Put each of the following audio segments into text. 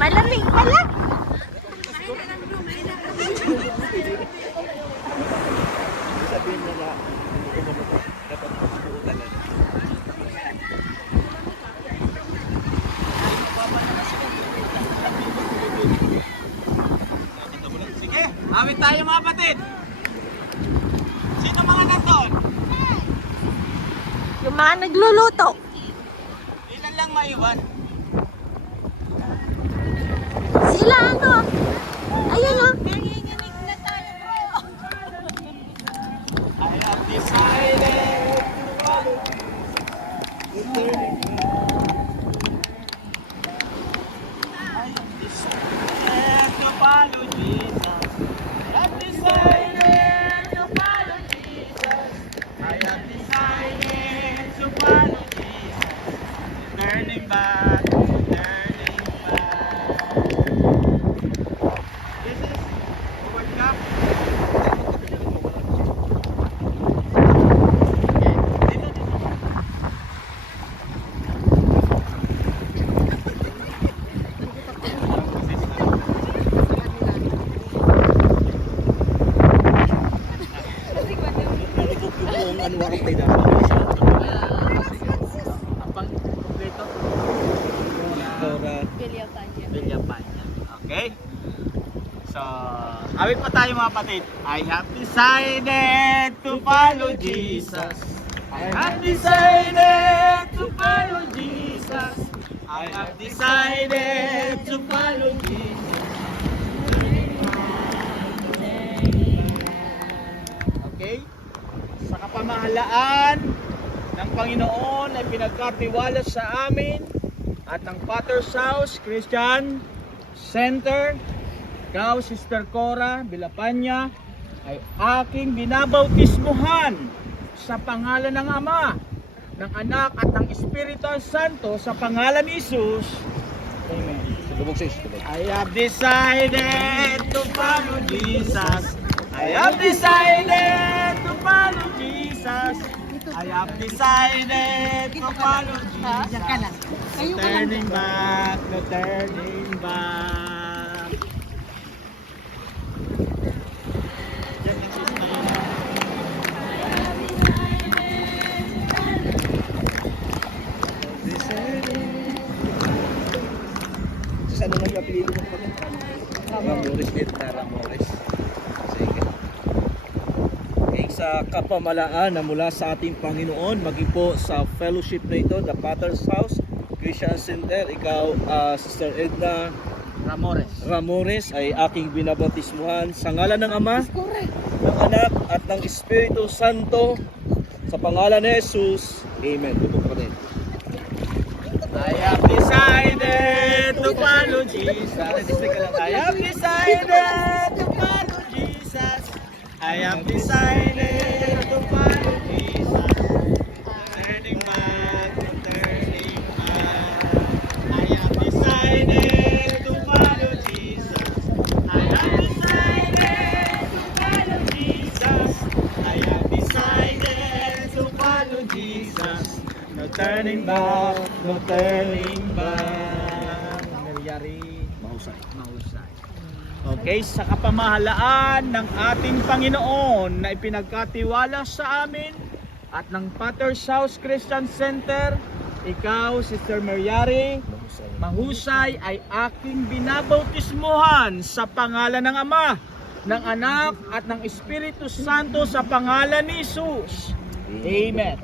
Malamig pala. Sabihin niya na dapat buo talaga. Sige, awit tayo mga kapatid. Sino mga nandun? Yung mga nagluluto. Ilan lang maiwan? Sila ano? Ayun o. Nanginginig na tayo, bro. I have decided to follow Jesus. I have decided to follow Jesus. I have decided to follow Jesus. I have decided to follow Jesus. Turning back, turning back. This is World Cup. Ano ang tayo dapat? Ang pang-kompleto? Villapanya. Okay? So, awit pa tayo mga kapatid. I have decided to follow Jesus. I have decided to follow Jesus. I have decided to follow Jesus. Okay? Sa kapamahalaan ng Panginoon ay pinagkatiwala sa amin at ng Father's House Christian Center, ikaw, Sister Cora Villapanya, ay aking binabautismuhan sa pangalan ng Ama, ng Anak at ng Espiritu Santo sa pangalan ni Jesus. Amen. I have decided to follow Jesus. I have decided to follow Jesus. I have decided to follow Jesus. No turning back, no turning back. Sa ano nga yung apelido mo pala? Ramores din, Ramores. Sige. Okay, sa kapamalaan na mula sa ating Panginoon, maging po sa fellowship na ito, the Father's House Christian Center, ikaw, Sister Edna Ramores, ay aking binabautismuhan sa ngalan ng Ama, ng Anak at ng Espiritu Santo, sa pangalan ni Jesus. Amen. Bubuk pa din. I have decided to follow Jesus. I have decided to follow Jesus. I have decided to follow Jesus. Turning back, turning back. I have decided to follow Jesus. I have decided to follow Jesus. I have decided to follow Jesus. No turning back, no turning back. Nangyari mahusay. Okay, sa kapamahalaan ng ating Panginoon na ipinagkatiwala sa amin at ng Father's House Christian Center, ikaw, Sister Mariari Mahusay, ay aking binabautismuhan sa pangalan ng Ama, ng Anak at ng Espiritu Santo sa pangalan ni Jesus. Amen.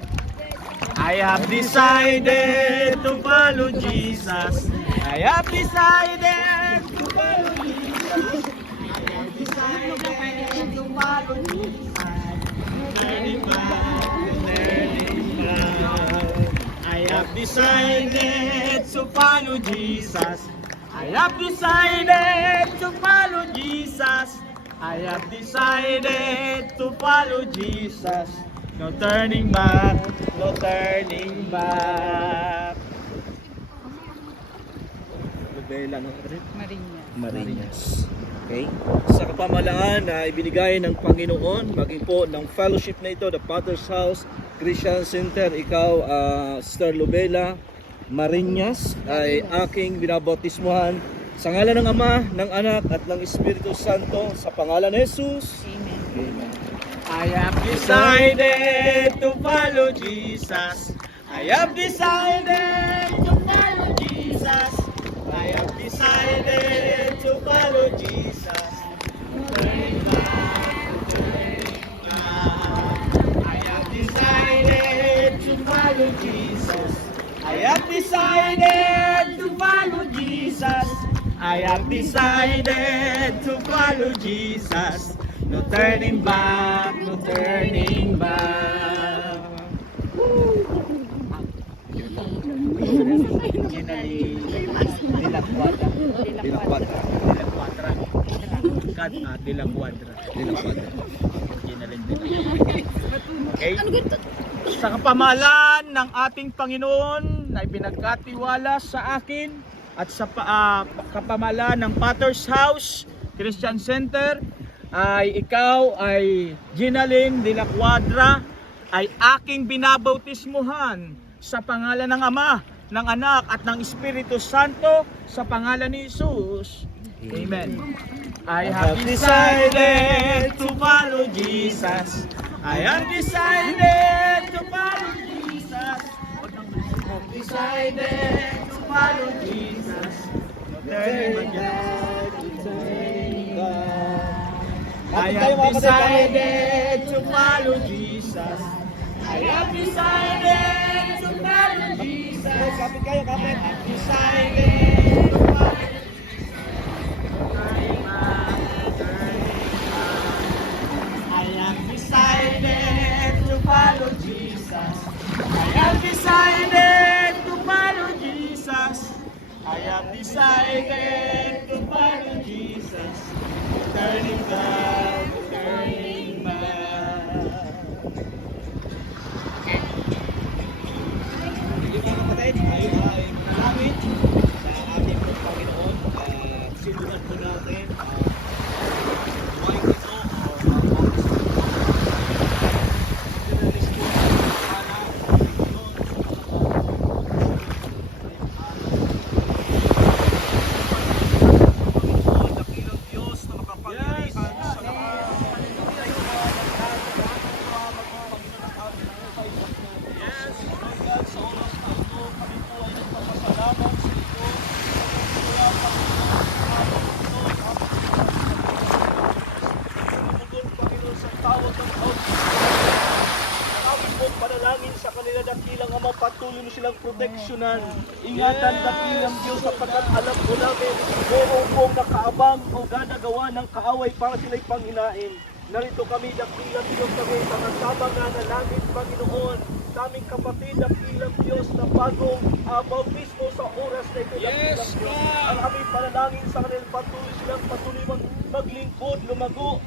I have decided to follow Jesus. I have decided to follow Jesus. I have decided to follow Jesus. Turning back, turning back. I have decided to follow Jesus. I have decided to follow Jesus. I have decided to follow Jesus. No turning back, no turning back. Lubela, no? Marinas. Okay? Sa kapamalaan na ibinigay ng Panginoon, maging po ng fellowship na ito, the Father's House Christian Center, ikaw, Sister Lubela Marinas, ay aking binabautismuhan Sa ngalan ng Ama, ng Anak, at ng Espiritu Santo, sa pangalan ni Jesus. Amen. I have decided to follow Jesus. I have decided to follow Jesus. I have decided to follow Jesus. Turning back, turning back. I have decided to follow Jesus. I have decided to follow Jesus. I have decided to follow Jesus. No turning back, no turning back. Okay? Sa kapamahalan ng ating Panginoon na pinagkatiwala sa akin at sa kapamahalan ng Potter's House Christian Center, ay ikaw ay Ginalyn de la Cuadra ay aking binabautismuhan sa pangalan ng Ama, ng Anak at ng Espiritu Santo sa pangalan ni Jesus. Amen. I have decided to follow Jesus. I have decided to follow Jesus. I have decided to follow Jesus. Turning back, turning back. I have decided to follow Jesus. I have decided to follow Jesus. Kapit kayo, kapit. I have decided to follow Jesus. Turning back, turning back. I have decided to follow Jesus. I have decided to follow Jesus. I have decided to follow Jesus. Turning back, turning back. Hindi mga kapatid, tayo ay manalangin sa ating Panginoon. Simulan po natin buhay ito patuloy mo silang proteksyonan. Ingatan dakilang Diyos sapagkat alam ko namin buong nakaabang o gagawa ng kaaway para sila'y panghinain. Narito kami dakilang Diyos kami pangasabang na nalangin Panginoon sa aming kapatid dakilang Diyos na bagong bautismo sa oras na ito dakilang Diyos. Ang aming panalangin sa kanilang patuloy maglingkod, lumago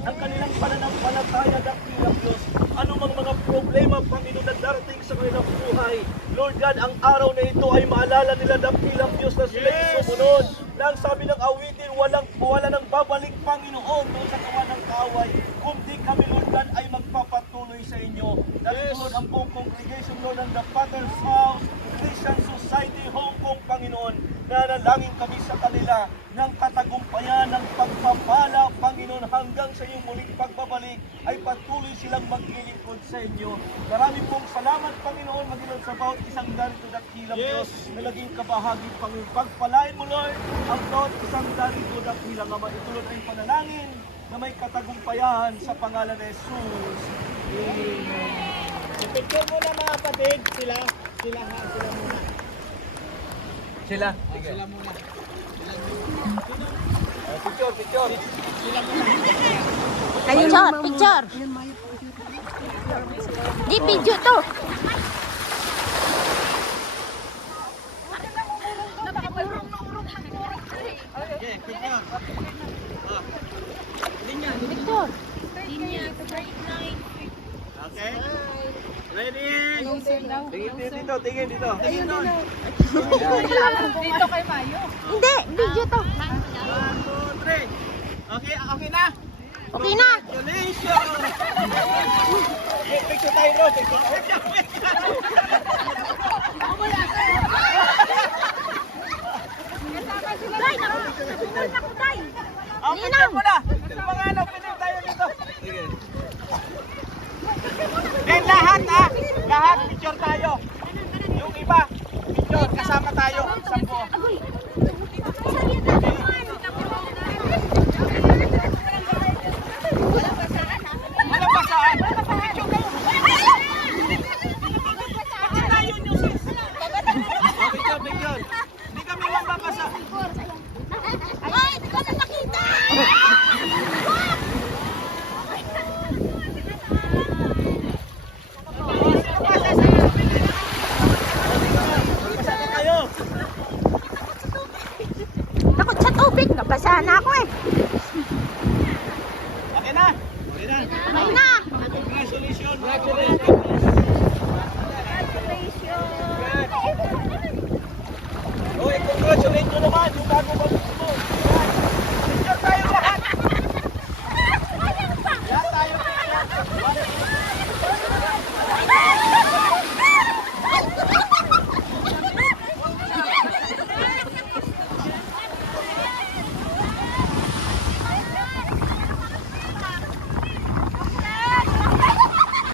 ang kanilang pananampalataya dakilang Diyos. Anumang mga problema Panginoon na darating sa kanilang buhay, Lord God, ang araw na ito ay maalala nila dakilang Diyos na sila sumunod. Na ang sabi ng awitin, wala nang babalik Panginoon doon sa kawan ng kaaway, kundi kami Lord God ay magpapatuloy sa inyo. Lord, ang buong congregation Lord ng The Potter's House Christian Society Hong Kong Panginoon, nanalangin kami sa kanila ng katagumpayan ng pagpapala Panginoon hanggang sa iyong muling pagbabalik ay patuloy silang maglilingkod sa inyo. Marami pong salamat Panginoon Maginoon sa bawat isang ganito dakilang Diyos na naging kabahagi Panginoon. Pagpalain mo Lord ang bawat isang ganito dakilang Ama. Itulad ay panalangin na may katagumpayan sa pangalan ni Jesus. Amen. Picture muna mga kapatid, sila muna. Sila? Sige. Sila muna. Picture. Picture. Di video to. Okay, picture. Picture. Okay. Ready? Tingin dito. Dito kay Mayo. Hindi, video to. 1, 2, 3. Okay na? Okay na. Congratulations! Picture tayo bro. Kasama sila Day, nakapagpapul na ko, Day. Oh, picture mo na. Mga ano, picture tayo dito. Sige. Then lahat ha. Lahat picture tayo. Yung iba, picture. Kasama tayo. 10. Agoy. Walang basaan. Picture kayo. Pati tayo nyo sis. Picture. Hindi kami mababasa. Ay, hindi ko na nakita. Kasama tayo. Takot sa tubig. Nabasa na ako eh. Okay na. Okay na. Ay na. Congratulations. Oh, Congratulations nyo naman. Yung bago